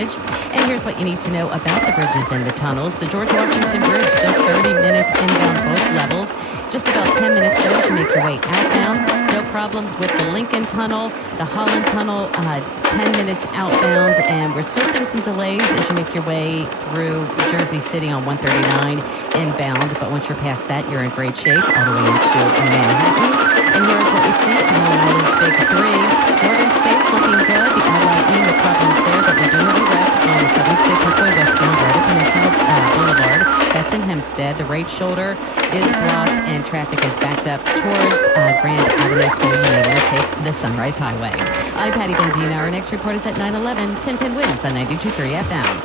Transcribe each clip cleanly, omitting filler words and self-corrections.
Bridge. And here's what you need to know about the bridges and the tunnels. The George Washington Bridge, still 30 minutes inbound both levels. Just about 10 minutes though as you make your way outbound. No problems with the Lincoln Tunnel, the Holland Tunnel, 10 minutes outbound, and we're still seeing some delays as you make your way through Jersey City on 139 inbound. But once you're past that, you're in great shape all the way into Manhattan. And here's what we see along those big three. Morgan State's looking good. The LIE, no problems there, but we do have a wreck on the Southern State Parkway westbound right at Peninsula Boulevard. That's in Hempstead. The right shoulder is blocked and traffic is backed up towards Grand Avenue, so you may want to take the Sunrise Highway. I'm Patty Bendina. Our next report is at 9:11. 1010 wins on 92.3 FM.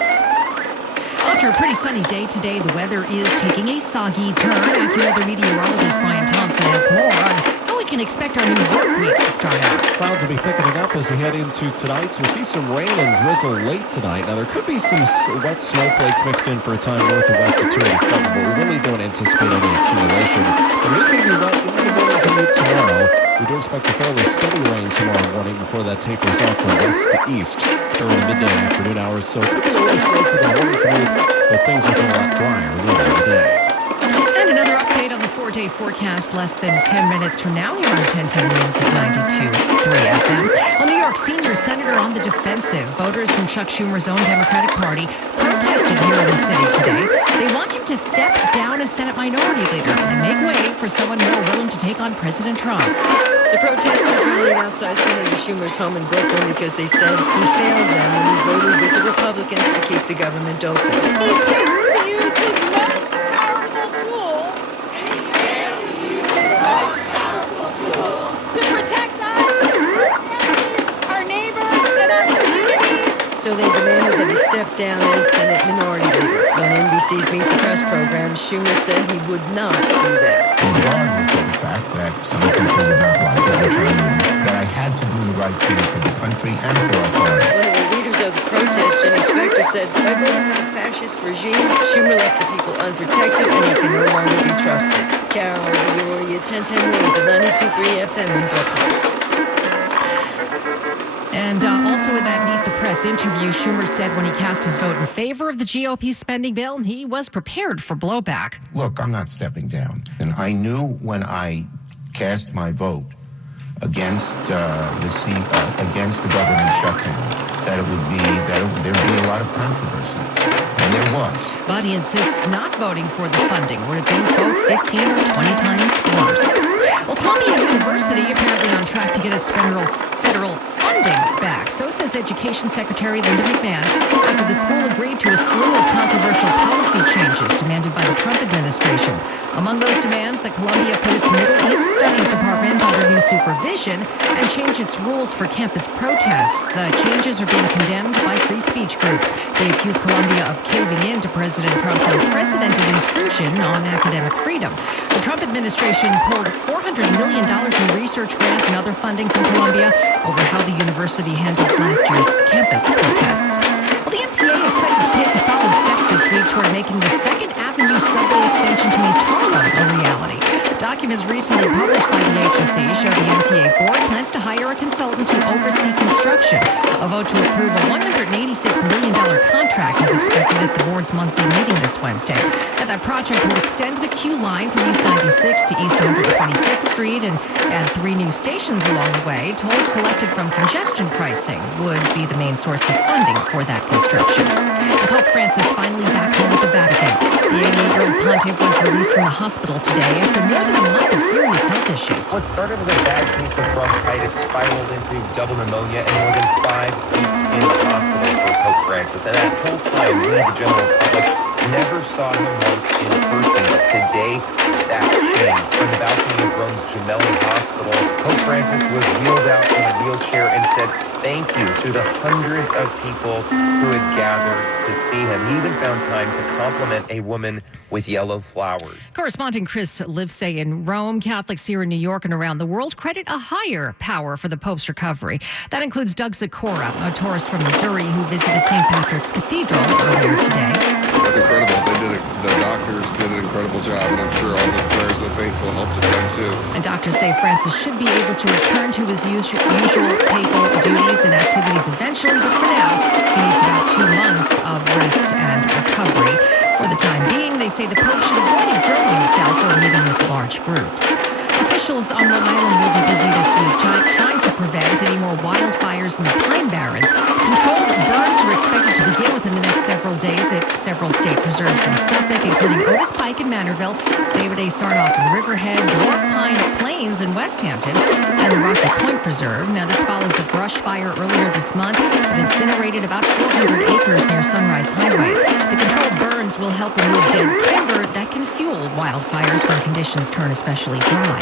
After a pretty sunny day today, the weather is taking a soggy turn. AccuWeather meteorologist Brian Thompson has more on how we can expect our new work week to start out. Clouds will be thickening up as we head into tonight. So we'll see some rain and drizzle late tonight. Now, there could be some wet snowflakes mixed in for a time north of west of 287, but we really don't anticipate any accumulation. But it is going to be wet in the morning commute tomorrow. We do expect a fairly steady rain tomorrow morning before that tapers off from west to east during the midday and afternoon hours. So it could be a little slow for the morning commute, but things look a lot drier later in the day. And another update on the 4-day forecast less than 10 minutes from now here on 1010 Wins at 92.3 FM. Well, New York senior senator on the defensive. Voters from Chuck Schumer's own Democratic Party protested here in the city today. They want him to step down as Senate Minority Leader and make way for someone more willing to take on President Trump. The protesters rallied outside Senator Schumer's home in Brooklyn because they said he failed them when he voted with the Republicans to keep the government open. He failed to use his most powerful tool to protect us, our neighbors, and our communities. So they demanded that he step down as Senate Minority Leader. On NBC's Meet the Press program, Schumer said he would not do that. Regardless of the fact that some people would not like it, which I knew, that I had to do the right thing for the country and for our party. One of the leaders of the protest, Jenny Spector, said by voting for the fascist regime, Schumer left the people unprotected and he can no longer be trusted. Carol Diori at 1010 Wins at 92.3 FM in Brooklyn. And also in that Meet the Press interview, Schumer said when he cast his vote in favor of the GOP spending bill, he was prepared for blowback. Look, I'm not stepping down. And I knew when I cast my vote against against the government shutdown that there'd be a lot of controversy. And there was. But he insists not voting for the funding would have been, quote, 15 or 20 times worse. Well, Columbia University apparently on track to get its federal funding back. So says Education Secretary Linda McMahon after the school agreed to a slew of controversial policy changes demanded by the Trump administration. Among those demands, that Columbia put its Middle East Studies Department under new supervision and change its rules for campus protests. The changes are being condemned by free speech groups. They accuse Columbia of caving in to President Trump's unprecedented intrusion on academic freedom. The Trump administration pulled $400 million in research grants and other funding from Columbia over how the university handled last year's campus protests. Well, the MTA expected to take a solid step this week toward making the 2nd Avenue subway extension to East Harlem a reality. Documents recently published by the agency show the MTA board plans to hire a consultant to oversee construction. A vote to approve a $186 million contract is expected at the board's monthly meeting this Wednesday. Now, that project will extend the Q line from East 96 to East 125th Street and add 3 new stations along the way. Tolls collected from congestion pricing would be the main source of funding for that construction. And Pope Francis finally back home at the Vatican. The 88-year-old pontiff was released from the hospital today after more than a month of serious health issues. What started as a bad case of bronchitis spiraled into double pneumonia and more than 5 weeks in the hospital for Pope Francis. And that whole time, we, the general public, never saw him once in person. But today, that changed. From the balcony of Rome's Gemelli Hospital, Pope Francis was wheeled out in a wheelchair and said thank you to the hundreds of people who had gathered to see him. He even found time to compliment a woman with yellow flowers. Correspondent Chris Livesay in Rome. Catholics here in New York and around the world credit a higher power for the Pope's recovery. That includes Doug Zakora, a tourist from Missouri who visited St. Patrick's Cathedral earlier today. That's incredible. The doctors did an incredible job, and I'm sure all the prayers of the faithful helped him too. And doctors say Francis should be able to return to his usual papal duties and activities eventually, but for now, he needs about 2 months of rest and recovery. For the time being, they say the Pope should avoid exerting himself or meeting with large groups. Officials on Long Island will be busy this week trying to prevent any more wildfires in the Pine Barrens. Controlled burns are expected to begin within the next several days at several state preserves in Suffolk, including Otis Pike in Manorville, David A. Sarnoff in Riverhead, Dwarf Pine Plains in West Hampton, and the Rocky Point Preserve. Now, this follows a brush fire earlier this month that incinerated about 400 acres near Sunrise Highway. The controlled burns will help remove dead timber that can fuel wildfires when conditions turn especially dry.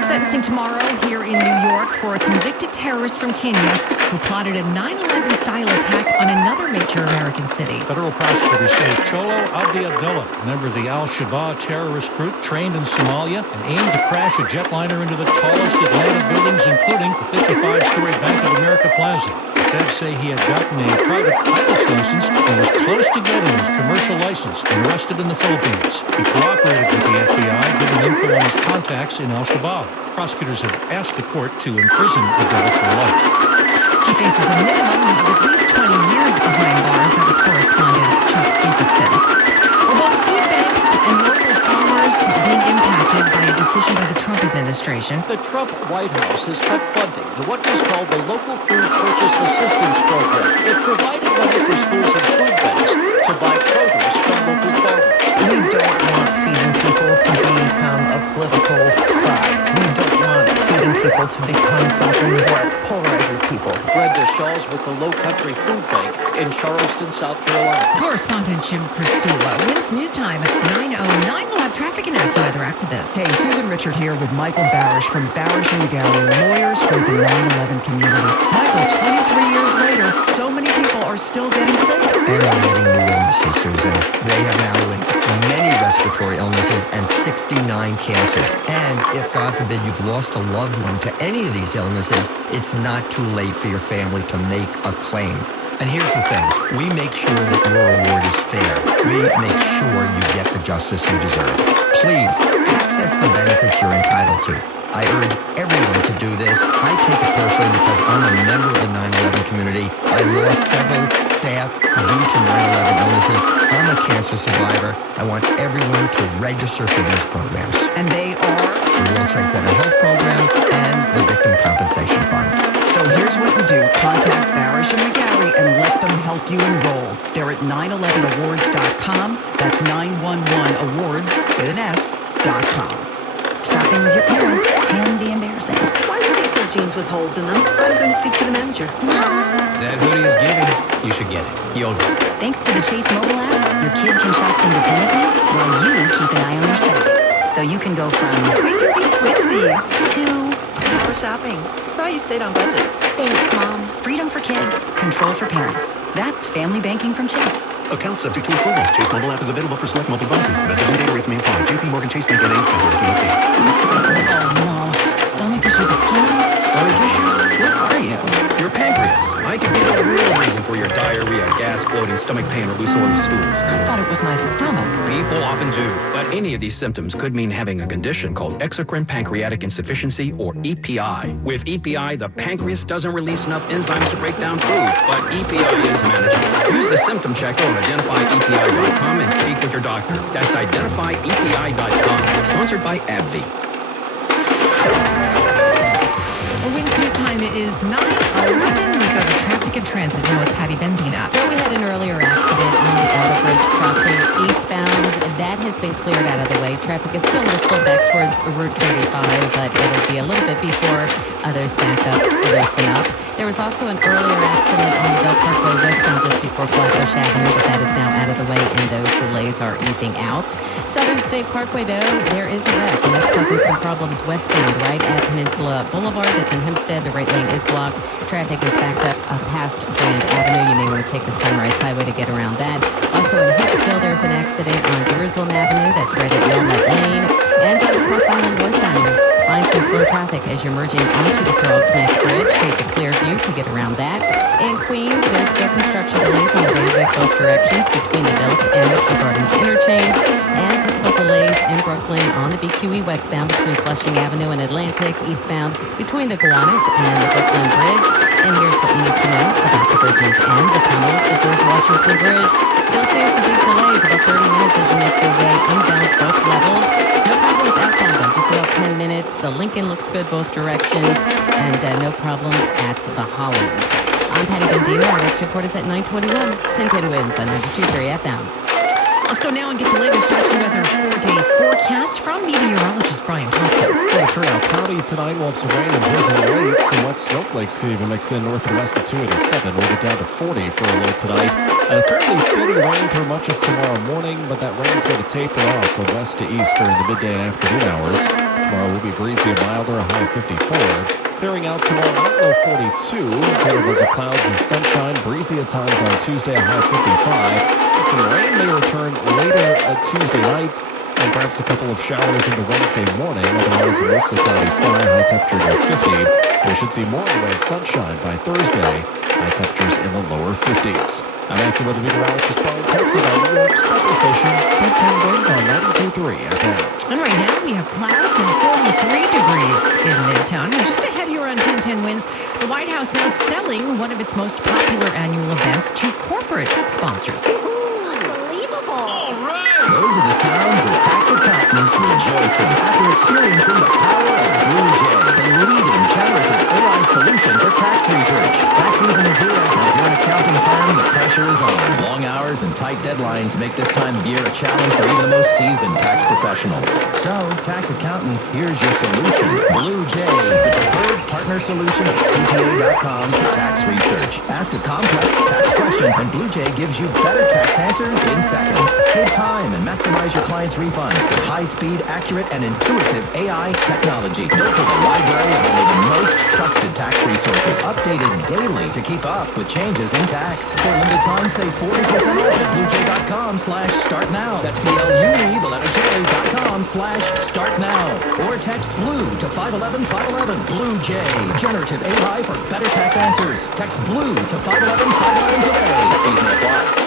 Sentencing tomorrow here in New York for a convicted terrorist from Kenya who plotted a 9/11-style attack on another major American city. Federal prosecutors say Cholo Abdi Abdullah, a member of the Al-Shabaab terrorist group trained in Somalia and aimed to crash a jetliner into the tallest Atlanta buildings, including the 55-story Bank of America Plaza. The feds say he had gotten a private pilot's license and was close to getting his commercial license and arrested in the Philippines. He cooperated with the FBI, giving info on his contacts in Al-Shabaab. Prosecutors have asked the court to imprison Abdullah for life. He faces a minimum of at least 20 years behind bars. That was correspondent Chuck Seifriedson. Well, both food banks and local farmers being impacted by a decision by the Trump administration. The Trump White House has cut funding to what was called the Local Food Purchase Assistance Program. It provided money for schools and food banks to buy produce from local farmers. We don't want feeding people to become a political cry. We don't want feeding people to become something that polarizes people. Brenda Shaw's with the Low Country Food Bank in Charleston, South Carolina. Correspondent Jim Crisula. Wins News Time at 9:09. We'll have traffic and AccuWeather after this. Hey, Susan Richard here with Michael Barish from Barish & McGarry, lawyers for the 9/11 community. Michael, 23 years later, so many people are still getting sick. And are getting new illnesses, Susan. They have now linked many respiratory illnesses and 69 cancers. And if, God forbid, you've lost a loved one to any of these illnesses, it's not too late for your family to make a claim. And here's the thing. We make sure that your award is fair. We make sure you get the justice you deserve. Please, access the benefits you're entitled to. I urge everyone to do this. I take it personally because I'm a member of the 9/11 community. I lost several staff due to 9/11 illnesses. I'm a cancer survivor. I want everyone to register for these programs. And they are? The World Trade Center Health Program and the Victim Compensation Fund. So here's what you do. Contact Barish & McGarry and let them help you enroll. They're at 911awards.com. That's 911awards with an S.com. Shopping with your parents can be embarrassing. Why do they sell jeans with holes in them? I'm going to speak to the manager. That hoodie is giving. You should get it. You'll do. Thanks to the Chase mobile app, your kid can shop independently while you keep an eye on their step. So you can go from We can be twinsies to power shopping. Saw you stayed on budget. thanks, Mom. Freedom for kids, control for parents. That's family banking from Chase. Account subject to approval. Chase mobile app is available for select mobile devices. Messaging data rates may apply. JP Morgan Chase Bank N.A. Member FDIC. Oh, no. Stomach issues again? Stomach issues? Where are you? Your pancreas. I could be the real reason for your diarrhea, gas, bloating, stomach pain, or loose oily stools. I thought it was my stomach. People often do, but any of these symptoms could mean having a condition called exocrine pancreatic insufficiency, or EPI. With EPI, the pancreas doesn't release enough enzymes to break down food, but EPI is manageable. Use the symptom checker on identifyepi.com and speak with your doctor. That's identifyepi.com. Sponsored by AbbVie. Wins News Time is 9:11. We go to traffic and transit now with Patty Bendina. Well, we had an earlier accident on the Auto Bridge crossing eastbound. That has been cleared out of the way. Traffic is still a little slow back towards Route 35, but it'll be a little bit before others backups loosen up. There was also an earlier accident on the Bell Parkway westbound just before Flatbush Avenue, but that is now out of the way and those delays are easing out. Southern State Parkway, though, there is a wreck, and that's causing some problems westbound right at Peninsula Boulevard. That's in Hempstead. The right lane is blocked. Traffic is backed up past Grand Avenue. You may want to take the Sunrise Highway to get around that. Also in Hicksville, there's an accident on Jerusalem Avenue. That's right at Walnut Lane. And on the Cross Island Westbound, find some slow traffic as you're merging onto the Throgs Neck Bridge. Take the clear view to get around that. In Queens, there's still construction delays on the Van Wyck both directions between the Belt and the Gardens interchange. And typical delays in Brooklyn on the BQE westbound between Flushing Avenue and Atlantic, eastbound between the Gowanus and the Brooklyn Bridge. And here's what you need to know about the bridges and the tunnels. The George Washington Bridge still seeing some big delays, about 30 minutes as you make your way inbound both levels. No problems outbound though, just about 10 minutes. The Lincoln looks good both directions, and no problems at the Holland. I'm Patty Bendino. Our next report is at 9:21. 1010 wins on 92.3 FM. Let's go now and get the latest AccuWeather 4-day forecast from meteorologist Brian Thompson. It'll turn out cloudy tonight. We'll have some rain and drizzle late. Some wet snowflakes could even mix in north and west of 287. We'll get down to 40 for a low tonight. Fairly steady rain through much of tomorrow morning, but that rain's going to taper off from west to east during the midday and afternoon hours. Tomorrow will be breezy and milder, a high of 54. Clearing out tomorrow night, low 42. Intervals of clouds and sunshine. Breezy at times on Tuesday, a high of 55. Some rain may return later Tuesday night, and perhaps a couple of showers into Wednesday morning. Otherwise, a mostly cloudy sky, high temperature near 50. We should see more in the way of sunshine by Thursday. High temperatures in the lower 50s. I'm AccuWeather meteorologist Brian Thompson on New York's weather station. 10 winds on 92.3 FM. And right now we have clouds and 43 degrees in Midtown. And just ahead here on 1010 Wins, the White House now selling one of its most popular annual events to corporate sponsors. Those are the sounds of tax accountants rejoicing after experiencing the power of Blue Jay, the leading generative AI solution for tax research. Tax season is here, and if you're an accounting firm, the pressure is on. Long hours and tight deadlines make this time of year a challenge for even the most seasoned tax professionals. So, tax accountants, here's your solution. Blue Jay, the preferred partner solution of CPA.com for tax research. Ask a complex tax question, and Blue Jay gives you better tax answers in seconds. Save time and maximize your clients' refunds with high-speed, accurate, and intuitive AI technology built with a library of only the most trusted tax resources, updated daily to keep up with changes in tax. For a limited time, save 40% off at bluejay.com/startnow. That's BLUE, the letter J.com/startnow. Or text BLUE to 511-511. Blue Jay, generative AI for better tax answers. Text BLUE to 511-511 today. Fees may apply.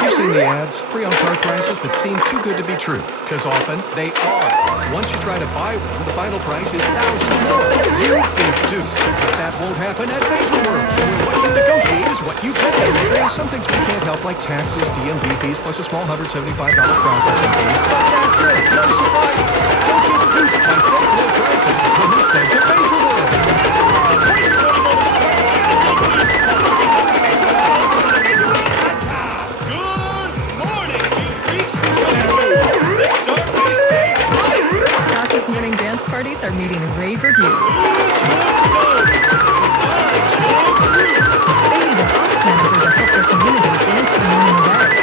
You've seen the ads, pre-owned car prices that seem too good to be true, because often they are. Once you try to buy one, the final price is thousands more. You can do, but that won't happen at Major World, where what you negotiate is what you pay. There are some things we can't help, like taxes, DMV fees, plus a small $175 processing fee. But that's it, no surprises. Don't get duped by fake low prices when you step to Major World. Morning dance parties are meeting rave reviews. They need an ops manager to help their community dance the morning away.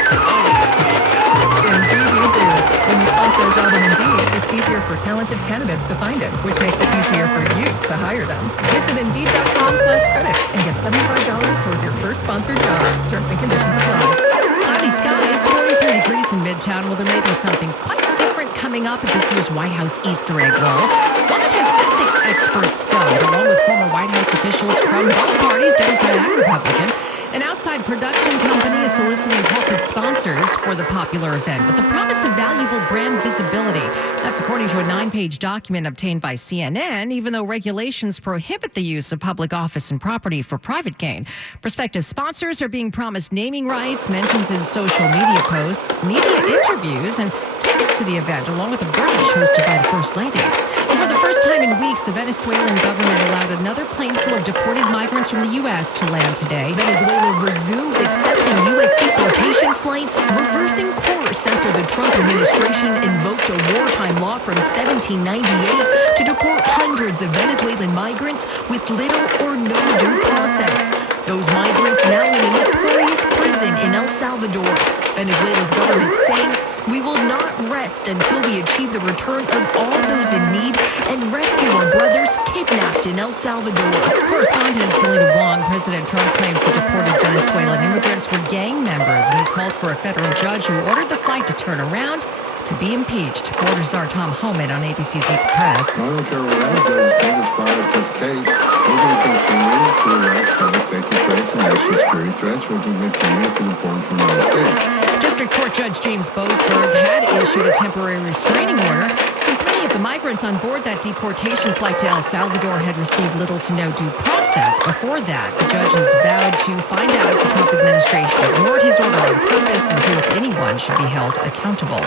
Indeed you do. When you sponsor a job on Indeed, it's easier for talented candidates to find it, which makes it easier for you to hire them. Visit Indeed.com/credit and get $75 towards your first sponsored job. Terms and conditions apply. Cloudy skies, 43 degrees in Midtown. Well, there may be something quite different coming up at this year's White House Easter egg roll. One that has ethics experts stunned, along with former White House officials from both parties, Democrat and Republican. An outside production company is soliciting corporate sponsors for the popular event with the promise of valuable brand visibility. That's according to a 9-page document obtained by CNN, even though regulations prohibit the use of public office and property for private gain. Prospective sponsors are being promised naming rights, mentions in social media posts, media interviews, and tickets to the event, along with a brunch hosted by the First Lady. And for the first time in weeks, the Venezuelan government allowed another plane full of deported migrants from the U.S. to land today. Venezuela resumes accepting U.S. deportation flights, reversing course after the Trump administration invoked a wartime law from 1798 to deport hundreds of Venezuelan migrants with little or no due process. Those migrants now in a notorious prison in El Salvador. Venezuela's government saying, "We will not rest until we achieve the return of all those in need and rescue our brothers kidnapped in El Salvador." Correspondent Selena Wong, President Trump claims the deported Venezuelan immigrants were gang members, and he's called for a federal judge who ordered the flight to turn around to be impeached. Reporters are Tom Homan on ABC's Meet the Press. I don't care what any judge thinks as far as this case. We can continue to arrest public safety threats and national security threats. We can continue to deport from the United States. Just District Court Judge James Boasberg had issued a temporary restraining order since many of the migrants on board that deportation flight to El Salvador had received little to no due process. Before that, the judge has vowed to find out if the Trump administration ignored his order on purpose and who, if anyone, should be held accountable.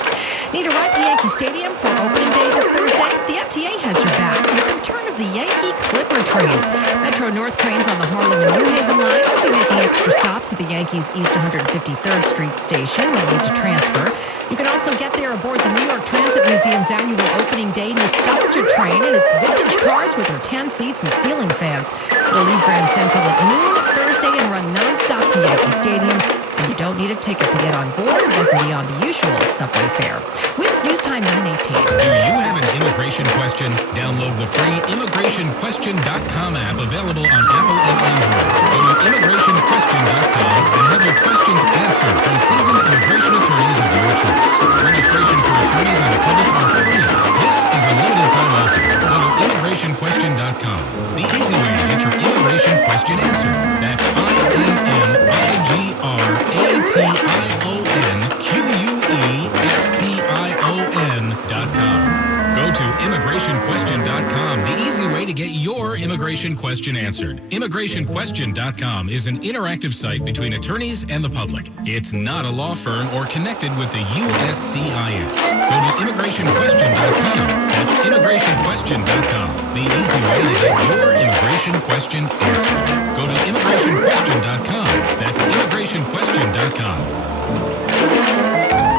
Need a ride to Yankee Stadium for opening day this Thursday? The FTA has your back with the return of the Yankee Clipper trains. Metro North trains on the Harlem and New Haven lines will be making extra stops at the Yankees East 153rd Street station when you need to transfer. You can also get there aboard the New York Transit Museum's annual opening day nostalgia train and its vintage cars with their 10 seats and ceiling fans. It'll leave Grand Central at noon Thursday and run nonstop to Yankee Stadium. And you don't need a ticket to get on board above and beyond the usual subway fare. Wins News Time 9:18. Do you have an immigration question? Download the free ImmigrationQuestion.com app available on Apple and Android. Go to ImmigrationQuestion.com and have your questions answered from seasoned immigration attorneys of your choice. Registration for attorneys and the public are free. This is a limited time offer. Go to ImmigrationQuestion.com. The easy way to get your immigration question answered. That's ImmigrationQuestion.com. Go to ImmigrationQuestion.com, the easy way to get your immigration question answered. ImmigrationQuestion.com is an interactive site between attorneys and the public. It's not a law firm or connected with the USCIS. Go to ImmigrationQuestion.com. That's ImmigrationQuestion.com, the easy way to get your immigration question answered. Go to ImmigrationQuestion.com. That's ImmigrationQuestion.com.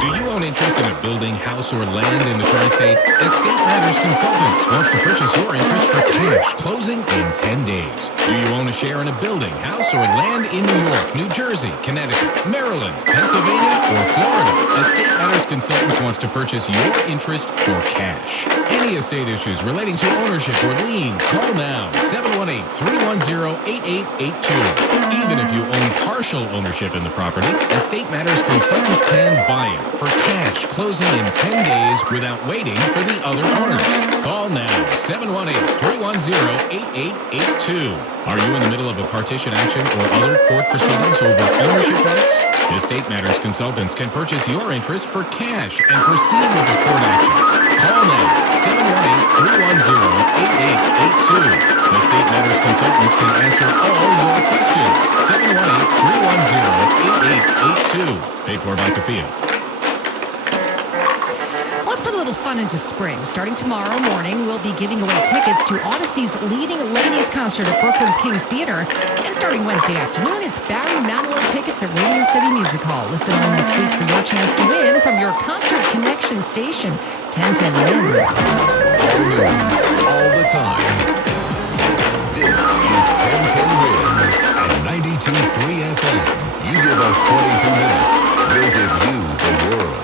Do you own interest in a building, house, or land in the tri-state? Estate Matters Consultants wants to purchase your interest for cash, closing in 10 days. Do you own a share in a building, house, or land in New York, New Jersey, Connecticut, Maryland, Pennsylvania, or Florida? Estate Matters Consultants wants to purchase your interest for cash. Any estate issues relating to ownership or lien, call now, 718-310-8882. Even if you own partial ownership in the property, Estate Matters Consultants can buy it for cash, closing in 10 days without waiting for the other owners. Call now, 718-310-8882. Are you in the middle of a partition action or other court proceedings over ownership rights? Estate Matters Consultants can purchase your interest for cash and proceed with the court actions. Call now, 718-310-8882. Estate Matters Consultants can answer all your questions. 718-310-8882. Paid for by Kafia. Let's put a little fun into spring. Starting tomorrow morning, we'll be giving away tickets to Odyssey's leading ladies concert at Brooklyn's King's Theater. And starting Wednesday afternoon, it's Barry Manilow tickets at Radio City Music Hall. Listen all next week for your chance to win from your Concert Connection station. 1010 wins. All news, all the time. This is 1010 Wins at 92.3 FM. You give us 22 minutes, we'll give you the world.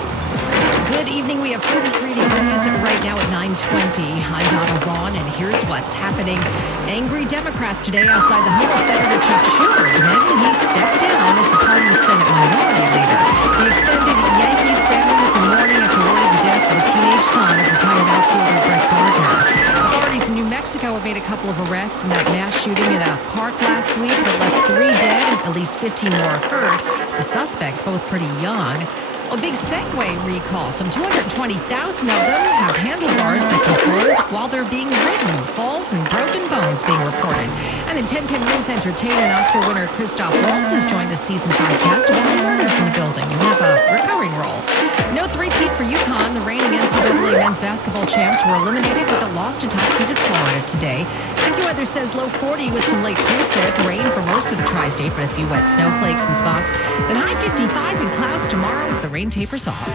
Good evening. We have 43 degrees right now at 9:20. I'm Donna Vaughn, and here's what's happening. Angry Democrats today outside the home of Senator Chuck Schumer demanding he step down as the party's Senate minority leader. The extended Yankees family is in mourning after word the death of a teenage son of retired outfielder Brett Gardner. Authorities in New Mexico have made a couple of arrests in that mass shooting in a park last week that left 3 dead and at least 15 more hurt. The suspects, both pretty young. A big Segway recall. Some 220,000 of them have handlebars that can fold while they're being ridden. Falls and broken bones being reported. And in 1010 Wins Entertainment, Oscar winner Christoph Waltz has joined the season 5 cast of Only Murders in the Building and have a recurring role. No three-peat for UConn. The reigning NCAA men's basketball champs were eliminated with a loss to top-seeded Florida today. AccuWeather says low 40 with some late precip. Rain for most of the tri-state, but a few wet snowflakes in spots. Then high 55 and clouds tomorrow as the rain tapers off.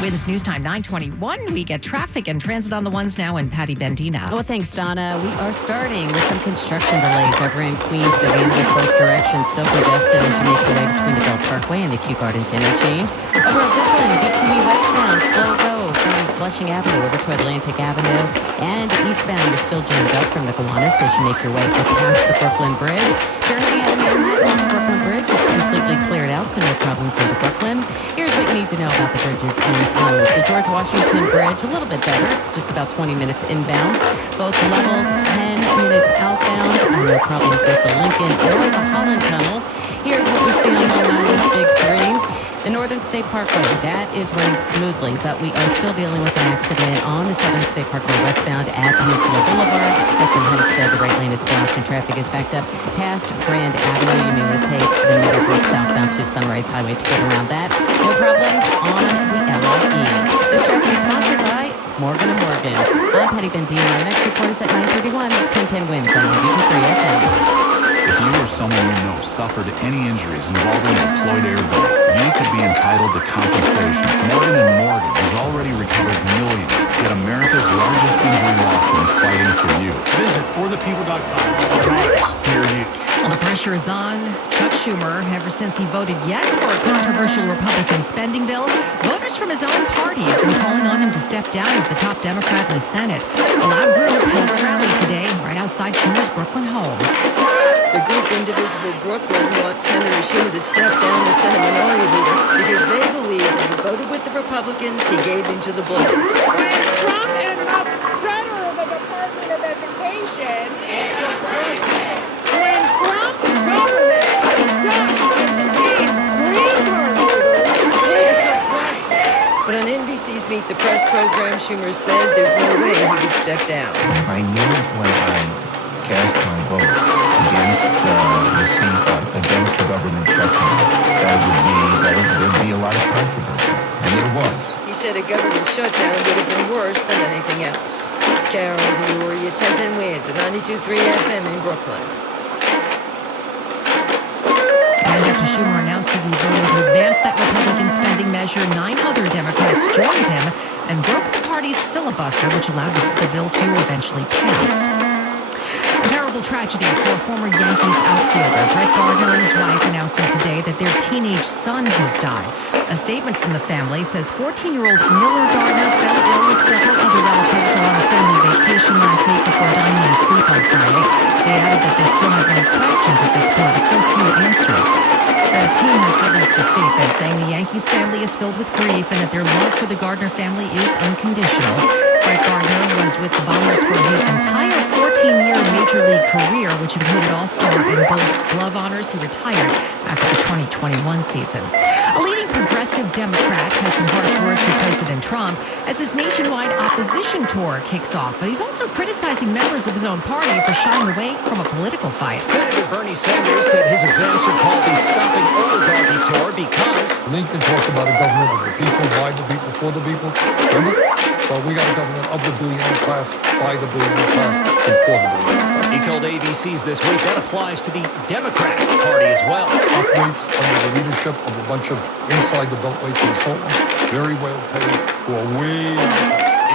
Wins News Time 9:21. We get traffic and transit on the ones now in Patty Bendina. Oh, thanks, Donna. We are starting with some construction delays over in Queens, the Vanderbilt both directions. Still congested as you make your way between the Bell Parkway and the Kew Gardens interchange. Over at Brooklyn, B2E westbound, slow go from Flushing Avenue over to Atlantic Avenue. And eastbound, you're still jammed up from the Gowanus as you make your way up past the Brooklyn Bridge. If you're heading out of Manhattan on the Brooklyn Bridge, it's completely cleared out, so no problems into Brooklyn. Here's what you need to know about the bridges and the tunnels. The George Washington Bridge, a little bit better. It's just about 20 minutes inbound. Both levels, 10 minutes outbound. No problems with the Lincoln or the Holland Tunnel. Here's what we see on Long Island's Big 3. The Northern State Parkway, that is running smoothly, but we are still dealing with an accident on the Southern State Parkway westbound at Peninsula Boulevard. That's in Hempstead. The right lane is blocked and traffic is backed up past Grand Avenue. You may want to take the Meadowbrook southbound to Sunrise Highway to get around that. No problems on the LIE. This traffic is sponsored by Morgan & Morgan. I'm Patty Bendini. Our next report is at 9:31. 1010 wins on 93 FM. If you or someone you know suffered any injuries involving a deployed airgun, you could be entitled to compensation. Morgan & Morgan has already recovered millions, yet America's largest injury law firm fighting for you. Visit forthepeople.com for laws near you. Well, the pressure is on Chuck Schumer ever since he voted yes for a controversial Republican spending bill. Voters from his own party have been calling on him to step down as the top Democrat in the Senate. A loud group held a rally today right outside Schumer's Brooklyn home. The group Indivisible Brooklyn wants Senator Schumer to step down as Senate Minority Leader because they believe when he voted with the Republicans, he gave into the bullies. When Trump is not center of the Department of Education, when Trump's government is done with these green card holders, it's a question. But on NBC's Meet the Press program, Schumer said there's no way he would step down. I knew when I cast my vote against the government shutdown that there'd be a lot of controversy, and there was. He said a government shutdown would have been worse than anything else. Carol Diori, 1010 wins at 92.3 FM in Brooklyn. And after Schumer announced that he voted to advance that Republican spending measure, 9 other Democrats joined him and broke the party's filibuster, which allowed the bill to eventually pass. A terrible tragedy for former Yankees outfielder Brett Gardner and his wife announcing today that their teenage son has died. A statement from the family says 14-year-old Miller Gardner fell ill with several other relatives while on a family vacation last week before dying in his sleep on Friday. They added that they still have many questions at this point, so few answers. The team has released a statement saying the Yankees family is filled with grief and that their love for the Gardner family is unconditional. Brett Gardner was with the Bombers for his entire 14-year Major League career, which included All-Star and Gold Glove honors. He retired after the 2021 season. A leading progressive Democrat has some harsh words for President Trump as his nationwide opposition tour kicks off, but he's also criticizing members of his own party for shying away from a political fight. Senator Bernie Sanders said his advance are called the Stopping Oligarchy Tour because Lincoln talked about a government of the people, by the people, for the people. Remember? Well, we got a government of the billionaire class, by the billionaire class, and for the billionaire class. he told ABC's This Week that applies to the Democratic Party as well. Operates under the leadership of a bunch of inside the Beltway consultants, very well paid, who are way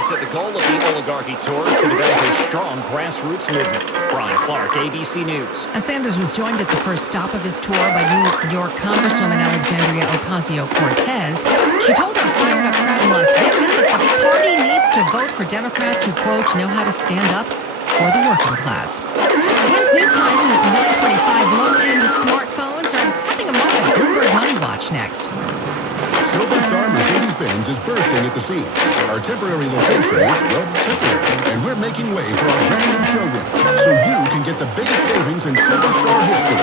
He said the goal of the oligarchy tour is to develop a strong grassroots movement. Brian Clark, ABC News. Sanders was joined at the first stop of his tour by New York Congresswoman Alexandria Ocasio-Cortez. She told a fired-up crowd in Las Vegas that the party needs to vote for Democrats who, quote, know how to stand up for the working class. It's news time at 9:25. Low-end smartphones are having a moment. Bloomberg Money Watch next. Silverstar Mercedes-Benz is bursting at the seams. Our temporary location is, well, temporary, and we're making way for our brand new showroom, so you can get the biggest savings in Silverstar history.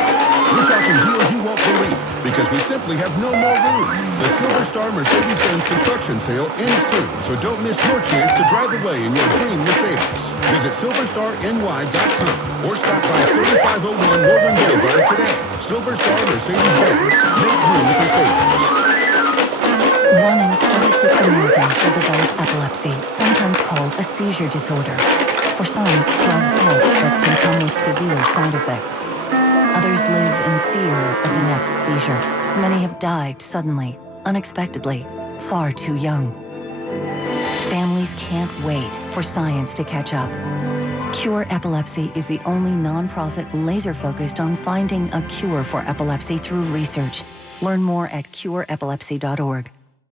We're talking deals you won't believe, because we simply have no more room. The Silverstar Mercedes-Benz construction sale ends soon, so don't miss your chance to drive away in your dream Mercedes. Visit silverstarny.com or stop by 3501 Northern Boulevard today. Silverstar Mercedes-Benz. Make room for savings. 1 in 26 Americans will develop epilepsy, sometimes called a seizure disorder. For some, drugs help but can come with severe side effects. Others live in fear of the next seizure. Many have died suddenly, unexpectedly, far too young. Families can't wait for science to catch up. Cure Epilepsy is the only nonprofit laser-focused on finding a cure for epilepsy through research. Learn more at cureepilepsy.org.